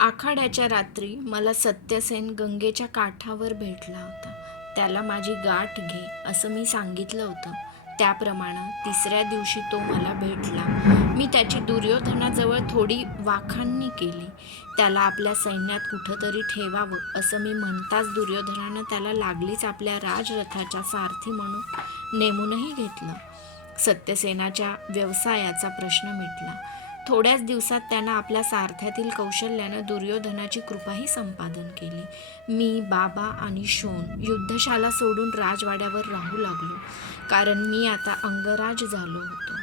आखाड्याच्या रात्री मला सत्यसेन गंगेच्या काठावर भेटला होता. त्याला माझी गाठ घे असं मी सांगितलं होतं. त्याप्रमाणे तिसऱ्या दिवशी तो मला भेटला. मी त्याची दुर्योधनाजवळ थोडी वाखाणणी केली. त्याला आपल्या सैन्यात कुठंतरी ठेवावं असं मी म्हणताच दुर्योधनानं त्याला लागलीच आपल्या राजरथाच्या सारथी म्हणून नेमूनही घेतलं. सत्यसेनाच्या व्यवसायाचा प्रश्न मिटला. थोड्याच दिवसात त्यानं आपल्या सारथ्यातील कौशल्यानं दुर्योधनाची कृपाही संपादन केली. मी बाबा आणि शोन युद्धशाला सोडून राजवाड्यावर राहू लागलो कारण मी आता अंगराज झालो होतो.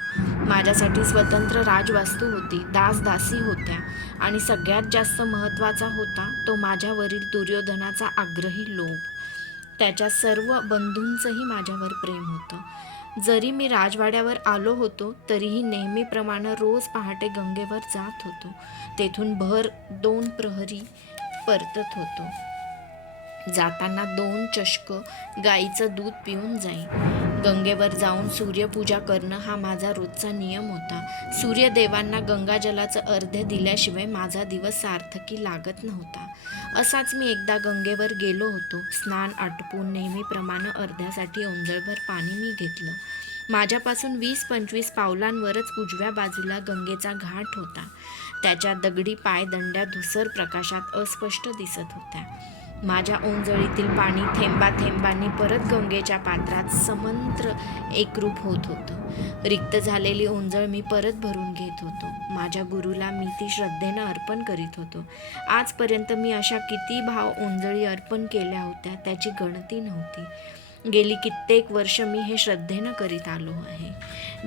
माझ्यासाठी स्वतंत्र राजवास्तू होती दासदासी होत्या आणि सगळ्यात जास्त महत्त्वाचा होता तो माझ्यावरील दुर्योधनाचा आग्रही लोभ. त्याच्या सर्व बंधूंचंही माझ्यावर प्रेम होतं. जरी मी राजवाड्यावर आलो होतो तरीही नेहमीप्रमाणे रोज पहाटे गंगेवर जात होतो. तेथून भर दोन प्रहरी परतत होतो. जाताना दोन चषक गाईचं दूध पिऊन जाईन. गंगेवर जाऊन सूर्यपूजा करणं हा माझा रोजचा नियम होता. सूर्यदेवांना गंगाजलाचं अर्ध्य दिल्याशिवाय माझा दिवस सार्थकी लागत नव्हता. असाच मी एकदा गंगेवर गेलो होतो. स्नान आटपून नेहमीप्रमाणे अर्ध्यासाठी ओंजळभर पाणी मी घेतलं. माझ्यापासून वीस पंचवीस पावलांवरच उजव्या बाजूला गंगेचा घाट होता. त्याच्या दगडी पायदंड्या धुसर प्रकाशात अस्पष्ट दिसत होत्या. माझ्या ओंजळीतील पाणी थेंबा थेंबांनी परत गंगेच्या पात्रात समंत्र एकरूप होत होतं. रिक्त झालेली ओंजळ मी परत भरून घेत होतो. माझ्या गुरुला मी ती श्रद्धेनं अर्पण करीत होतो. आजपर्यंत मी अशा किती भाव ओंजळी अर्पण केल्या होत्या त्याची गणती नव्हती. गेली कित्येक वर्ष मी हे श्रद्धेनं करीत आलो आहे.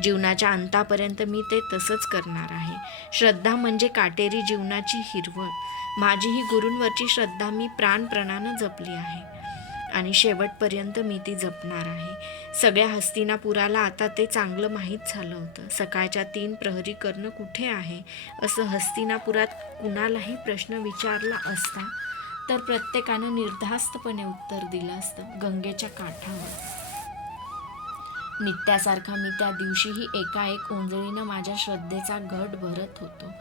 जीवनाच्या अंतापर्यंत मी ते तसंच करणार आहे. श्रद्धा म्हणजे काटेरी जीवनाची हिरवळ. माझी ही गुरूंवरची श्रद्धा मी प्राणप्रणानं जपली आहे. आणि शेवटपर्यंत मी ती जपणार आहे. सगळ्या हस्तिनापुराला आता ते चांगलं माहीत झालं होतं. सकाळच्या तीन प्रहरी करणं कुठे आहे? असं हस्तिनापुरात कुणालाही प्रश्न विचारला असता तर प्रत्येकानं निर्धास्तपणे उत्तर दिलं असतं गंगेच्या काठावर. नित्यासारखा मी त्या दिवशीही एकाएक ओंजळीनं माझ्या श्रद्धेचा घट भरत होतो.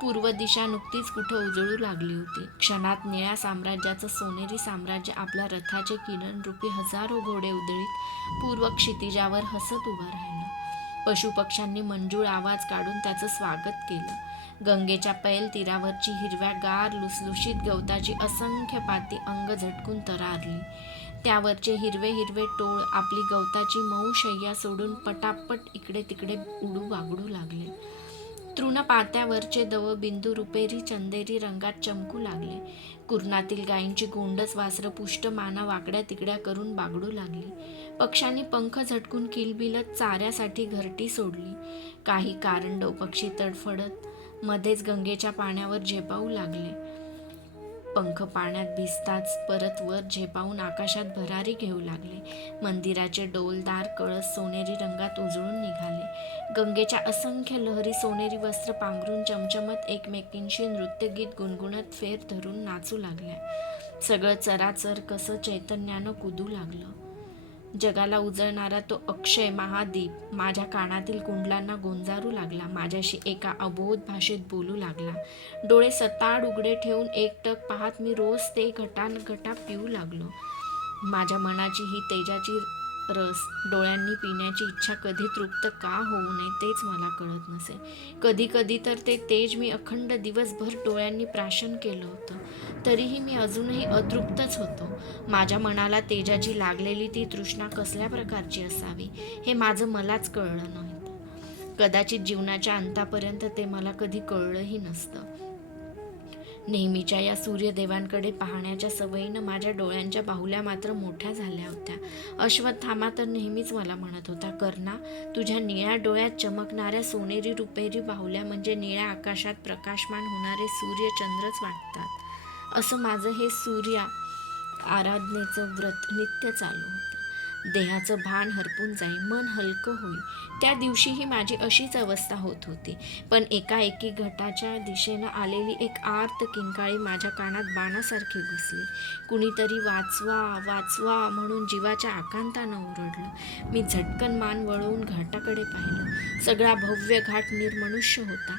पूर्व दिशा नुकतीच कुठं उजळू लागली होती. क्षणात निळ्या साम्राज्याचं सोनेरी साम्राज्य आपल्या रथाचे किरणरूपी हजारो घोडे उधळीत पूर्व क्षितिजावर हसत उभं राहिलं. पशुपक्ष्यांनी मंजूळ आवाज काढून त्याचं स्वागत केलं. गंगेच्या पैल तीरावरची हिरव्या गार लुसलुशीत गवताची असंख्य पाती अंग झटकून तरारली. त्यावरचे हिरवे हिरवे टोळ आपली गवताची मऊ शय्या सोडून पटापट इकडे तिकडे उडू वागडू लागले. तृणपात्यावरचे दव बिंदू रुपेरी चंदेरी रंगात चमकू लागले. कुरणातील गायींची गोंडस वासरं पुष्ट माना वाकड्या तिकड्या करून बागडू लागली. पक्ष्यांनी पंख झटकून किलबिलत चाऱ्यासाठी घरटी सोडली. काही कारंडव पक्षी तडफडत मध्येच गंगेच्या पाण्यावर झेपावू लागले. पंख पाण्यात भिजताच परत वर झेपावून आकाशात भरारी घेऊ लागले. मंदिराचे डोलदार कळस सोनेरी रंगात उजळून निघाले. गंगेच्या असंख्य लहरी सोनेरी वस्त्र पांघरून चमचमत एकमेकींशी नृत्यगीत गुणगुणत फेर धरून नाचू लागल्या. सगळं चराचर कसं चैतन्यानं कुदू लागलं. जगाला उजळणारा तो अक्षय महादीप. माझ्या कानातील कुंडलांना गोंजारू लागला. माझ्याशी एका अबोध भाषेत बोलू लागला. डोळे सताड उघडे ठेवून एकटक पाहत मी रोज ते घटान घटा पिऊ लागलो. माझ्या मनाची ही तेजाची रस डोळ्यांनी पिण्याची इच्छा कधी तृप्त का होऊ नये तेच मला कळत नसे. कधी कधी तर ते तेज मी अखंड दिवसभर डोळ्यांनी प्राशन केलं होतं. तरीही मी अजूनही अतृप्तच होतो. माझ्या मनाला तेजाची लागलेली ती तृष्णा कसल्या प्रकारची असावी हे माझं मलाच कळलं नव्हतं कदाचित जीवनाच्या अंतापर्यंत ते मला कधी कळलंही नसतं. नेहमीच्या या सूर्यदेवांकडे पाहण्याच्या सवयीनं माझ्या डोळ्यांच्या बाहुल्या मात्र मोठ्या झाल्या होत्या. अश्वत्थामा तर नेहमीच मला म्हणत होता कर्णा तुझ्या निळ्या डोळ्यात चमकणाऱ्या सोनेरी रुपेरी बाहुल्या म्हणजे निळ्या आकाशात प्रकाशमान होणारे सूर्य चंद्रच वाटतात. असं माझं हे सूर्या आराधनेचं व्रत नित्य चालू होतं. देहाचं भान हरपून जाई मन हलकं होईल त्या दिवशीही माझी अशीच अवस्था होत होती. पण एकाएकी घटाच्या दिशेनं आलेली एक आर्त किंकाळी माझ्या कानात बाणासारखी घुसली. कुणीतरी वाचवा वाचवा म्हणून जीवाच्या आकांतानं ओरडलं. मी झटकन मान वळवून घाटाकडे पाहिलं. सगळा भव्य घाट निर्मनुष्य होता.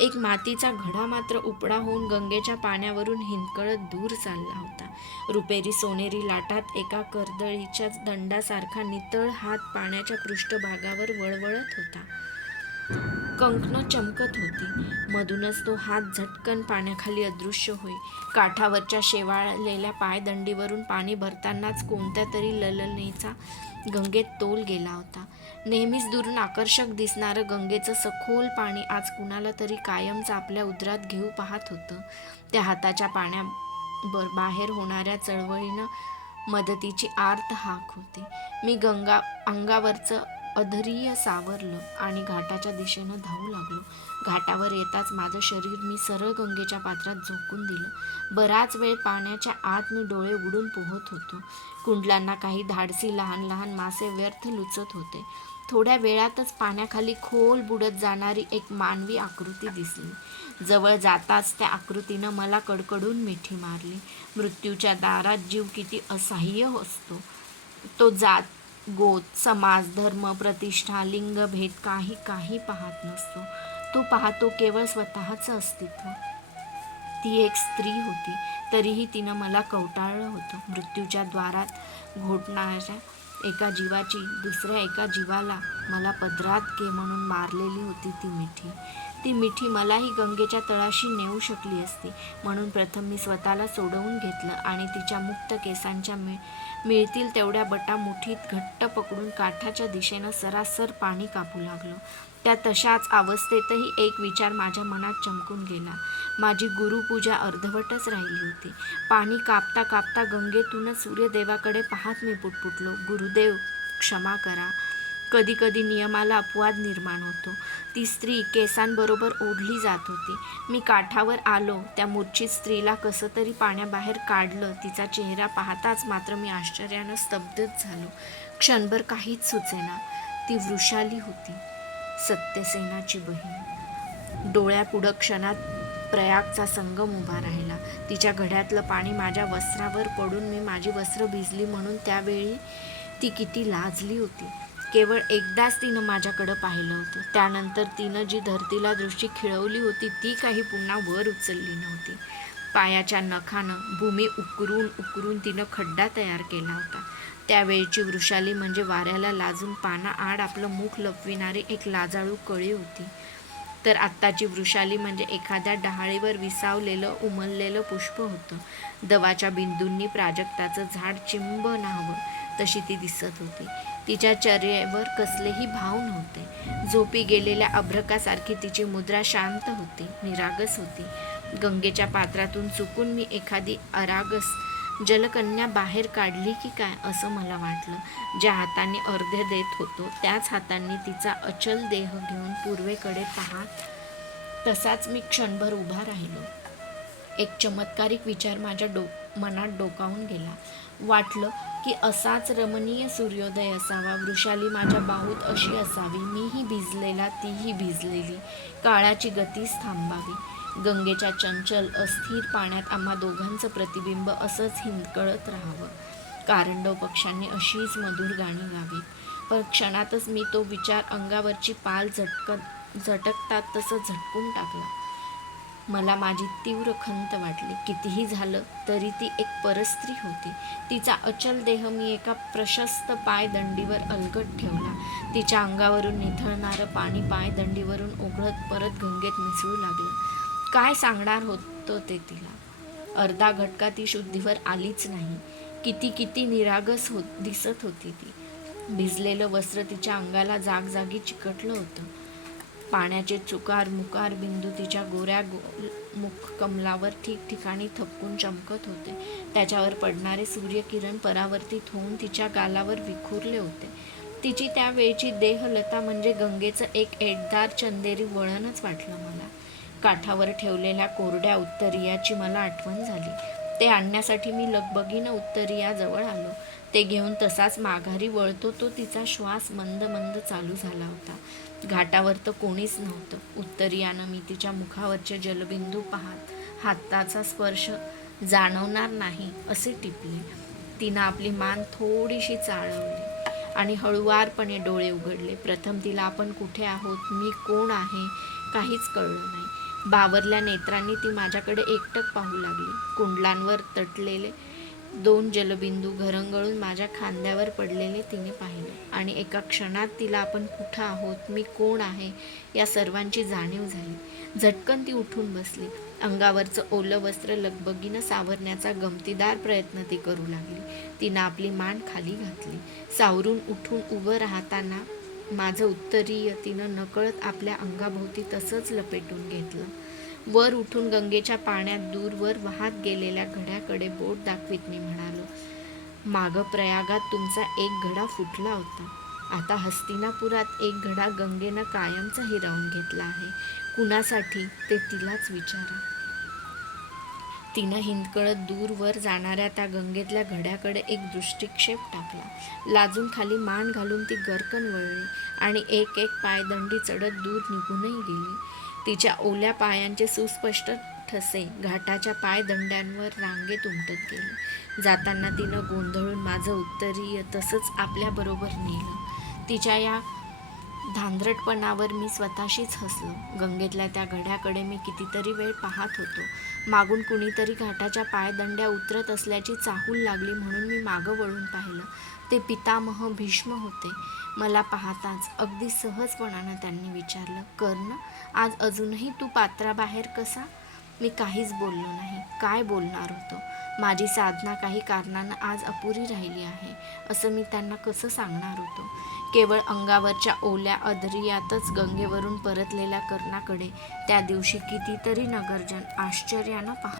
एक मातीचा घडा मात्र उपडा होऊन गंगेच्या पाण्यावरून हिंदकळत दूर चालला होता. रुपेरी सोनेरी लाटात एका कर्दळीच्या दंडासारखा नितळ हात पाण्याच्या पृष्ठभागावर वळवळत होता. कंकणं चमकत होती. मधूनच तो हात झटकन पाण्याखाली अदृश्य होई. काठावरच्या शेवाळलेल्या पायदंडीवरून पाणी भरतानाच कोणत्या तरी ललनेचा गंगेत तोल गेला होता. नेहमीच दुरून आकर्षक दिसणारं गंगेचं सखोल पाणी आज कुणाला तरी कायमच आपल्या उदरात घेऊ पाहत होतं. त्या हाताच्या पाण्या बर बाहेर होणाऱ्या चळवळीनं मदतीची आर्त हाक होती. मी गंगा अंगावरचं अधरीय सावरलं आणि घाटाच्या दिशेनं धावू लागलो. घाटावर येताच माझं शरीर मी सरळ गंगेच्या पात्रात झोकून दिलं. बराच वेळ पाण्याच्या आत मी डोळे उडून पोहत होतो. कुंडलांना काही धाडसी लहान लहान मासे व्यर्थ लुचत होते. थोड्या वेळातच पाण्याखाली खोल बुडत जाणारी एक मानवी आकृती दिसली. जवळ जाताच त्या आकृतीनं मला कडकडून मिठी मारली. मृत्यूच्या दारात जीव किती असह्य असतो. तो जात गोत समाज धर्म प्रतिष्ठा लिंग भेद काही काही पाहत नसतो. तो पाहतो केवळ स्वतःचं अस्तित्व. ती एक स्त्री होती तरीही तिनं मला कवटाळलं होतं. मृत्यूच्या द्वारात घोटणाऱ्या एका जीवाची दुसऱ्या एका जीवाला मला पदरात घे म्हणून मारलेली होती ती मिठी. ती मिठी मलाही गंगेच्या तळाशी नेऊ शकली असती. म्हणून प्रथम मी स्वतःला सोडवून घेतलं आणि तिच्या मुक्त केसांच्या मिळ मिळतील तेवढ्या बटा मुठीत घट्ट पकडून काठाच्या दिशेनं सरासर पाणी कापू लागलो. त्या तशाच अवस्थेतही एक विचार माझ्या मनात चमकून गेला. माझी गुरुपूजा अर्धवटच राहिली होती. पाणी कापता कापता गंगेतूनच सूर्यदेवाकडे पाहत मी पुटपुटलो. गुरुदेव क्षमा करा. कधी कधी नियमाला अपवाद निर्माण होतो. ती स्त्री केसांबरोबर ओढली जात होती. मी काठावर आलो त्या मूर्छित स्त्रीला कसं तरी पाण्याबाहेर काढलं तिचा चेहरा पाहताच मात्र मी आश्चर्यानं स्तब्धच झालो. क्षणभर काहीच सुचेना. ती वृषाली होती सत्यसेनाची बहीण. डोळ्यापुढं क्षणात प्रयागचा संगम उभा राहिला. तिच्या घड्यातलं पाणी माझ्या वस्त्रावर पडून मी माझी वस्त्र भिजली म्हणून त्यावेळी ती किती लाजली होती. केवळ एकदाच तिनं माझ्याकडं पाहिलं होतं. त्यानंतर तिनं जी धरतीला दृष्टी खिळवली होती ती काही पुन्हा वर उचलली नव्हती. पायाच्या नखानं भूमी उकरून उकरून तिनं खड्डा तयार केला होता. त्यावेळची वृषाली म्हणजे वाऱ्याला लाजून पाना आड आपलं मुख लपविणारी एक लाजाळू कळी होती. तर आत्ताची वृषाली म्हणजे एखाद्या डहाळीवर विसावलेलं उमललेलं पुष्प होतं. दवाच्या बिंदूंनी प्राजक्ताचं झाड चिंब न्हावं तशी ती दिसत होती. तिच्या चर्येवर कसलेही भाव नव्हते. झोपी गेलेल्या अभ्रकासारखी तिची मुद्रा शांत होती निरागस होती. गंगेच्या पात्रातून चुकून मी एखादी अरागस जलकन्या बाहेर काढली की काय असं मला वाटलं. ज्या हाताने अर्ध्य देत होतो त्याच हातांनी तिचा अचल देह घेऊन पूर्वेकडे पाहत तसाच मी क्षणभर उभा राहिलो. एक चमत्कारिक विचार माझ्या डो मनात डोकावून गेला. वाटलं की असाच रमणीय सूर्योदय असावा. वृषाली माझ्या बाहूत अशी असावी. मीही भिजलेला तीही भिजलेली. काळाची गतीच थांबावी. गंगेच्या चंचल अस्थिर पाण्यात आम्हा दोघांचं प्रतिबिंब असंच हिंदकळत राहावं. कारंडव पक्ष्यांनी अशीच मधुर गाणी गावीत. पण क्षणातच मी तो विचार अंगावरची पाल झटकत झटकतात तसं झटकून टाकला. मला माझी तीव्र खंत वाटली. कितीही झालं तरी ती एक परस्त्री होती. तिचा अचल देह मी एका प्रशस्त पायदंडीवर अलगट ठेवला. तिच्या अंगावरून निथळणारं पाणी पायदंडीवरून ओघळत परत गंगेत मिसळू लागलं. काय सांगणार होतं ते तिला? अर्धा घटका ती शुद्धीवर आलीच नाही. किती किती निरागस होत दिसत होती ती. भिजलेलं वस्त्र तिच्या अंगाला जागजागी चिकटलं होतं. पाण्याचे चुकार मुकार बिंदू तिच्या गोऱ्या गो मुख कमलावर ठिकठिकाणी थपकून चमकत होते. त्याच्यावर पडणारे सूर्यकिरण परावर्तित होऊन तिच्या गालावर विखुरले होते. तिची त्यावेळची देहलता म्हणजे गंगेचं एक एकदार चंदेरी वळणच वाटलं मला. काठावर ठेवलेल्या कोरड्या उत्तरीयाची मला आठवण झाली. ते आणण्यासाठी मी लगबगीनं उत्तरियाजवळ आलो. ते घेऊन तसाच माघारी वळतो तो तिचा श्वास मंद मंद चालू झाला होता. घाटावर तर कोणीच नव्हतं. उत्तरीयानं मी तिच्या मुखावरचे जलबिंदू पाहत हाताचा स्पर्श जाणवणार नाही असे टिपले. तिनं आपली मान थोडीशी चाळवली आणि हळुवारपणे डोळे उघडले. प्रथम तिला आपण कुठे आहोत मी कोण आहे काहीच कळलं नाही. बावरल्या नेत्रांनी ती माझ्याकडे एकटक पाहू लागली. कुंडलांवर तटलेले दोन जलबिंदू घरंगळून माझ्या खांद्यावर पडलेले तिने पाहिले आणि एका क्षणात तिला आपण कुठं आहोत मी कोण आहे या सर्वांची जाणीव झाली. झटकन ती उठून बसली. अंगावरचं ओलं वस्त्र लगबगीनं सावरण्याचा गमतीदार प्रयत्न ती करू लागली. तिनं आपली मान खाली घातली. सावरून उठून उभं राहताना माझं उत्तरीय तिनं नकळत आपल्या अंगाभोवती तसंच लपेटून घेतलं. वर उठून गंगेच्या पाण्यात दूरवर वाहत गेलेल्या घड्याकडे बोट दाखवीत मी म्हणालो मागं प्रयागात तुमचा एक घडा फुटला होता. आता हस्तिनापुरात एक घडा गंगेनं कायमचा हिरावून घेतला आहे. कुणासाठी? ते तिलाच विचारा. तिनं हिंदकळत दूरवर जाणाऱ्या त्या गंगेतल्या घड्याकडे एक दृष्टिक्षेप टाकला. लाजून खाली मान घालून ती गरकन वळली आणि एक एक पायदंडी चढत दूर निघूनही गेली. तिच्या ओल्या पायांचे सुस्पष्ट ठसे घाटाच्या पायदंड्यांवर रांगेत उमटत गेले. जाताना तिनं गोंधळून माझं उत्तरीय तसंच आपल्याबरोबर नेलं. तिच्या या धांदरटपणावर मी स्वतःशीच हसलो. गंगेतल्या त्या घड्याकडे मी कितीतरी वेळ पाहत होतो. मागून कुणीतरी घाटाच्या पायदंड्या उतरत असल्याची चाहूल लागली म्हणून मी मागं वळून पाहिलं. ते पितामह भीष्म होते. मला पाहताच अगदी सहजपणानं त्यांनी विचारलं कर्ण आज अजूनही तू पात्राबाहेर कसा? मी काहीच बोललो नाही. काय बोलणार होतो? माझी साधना काही कारणानं आज अपुरी राहिली आहे असं मी त्यांना कसं सांगणार होतो? केवळ अंगावरच्या ओल्या अधर्यातच गंगेवरून परतलेल्या कर्णाकडे त्या दिवशी कितीतरी नगरजन आश्चर्यानं पाह